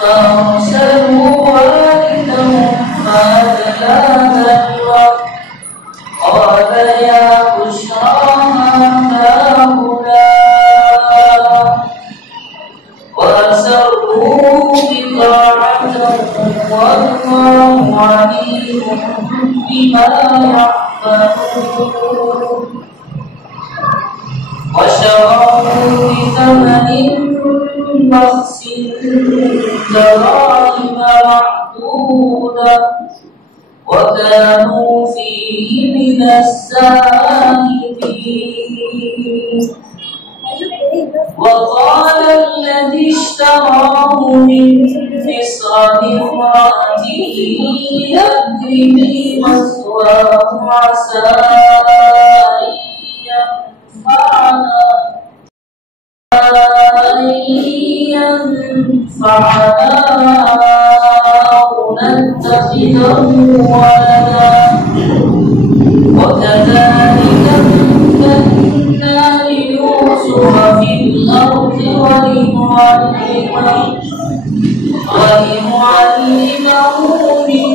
فأرسلوا والدهم فأدلى دلوه قال يا بشرى هذا غلام وأسروه بضاعة والله عليم بما يعملون وشروه بثمن بخس دراهم معدودة وكانوا فيه من الزاهدين وقال الذي اشتراه من مصر لامرأته أكرمي مثواه عسى أن ينفعنا أو نتخذه ولدا وكذلك مكنا ليوسف في الأرض ولنعلمه من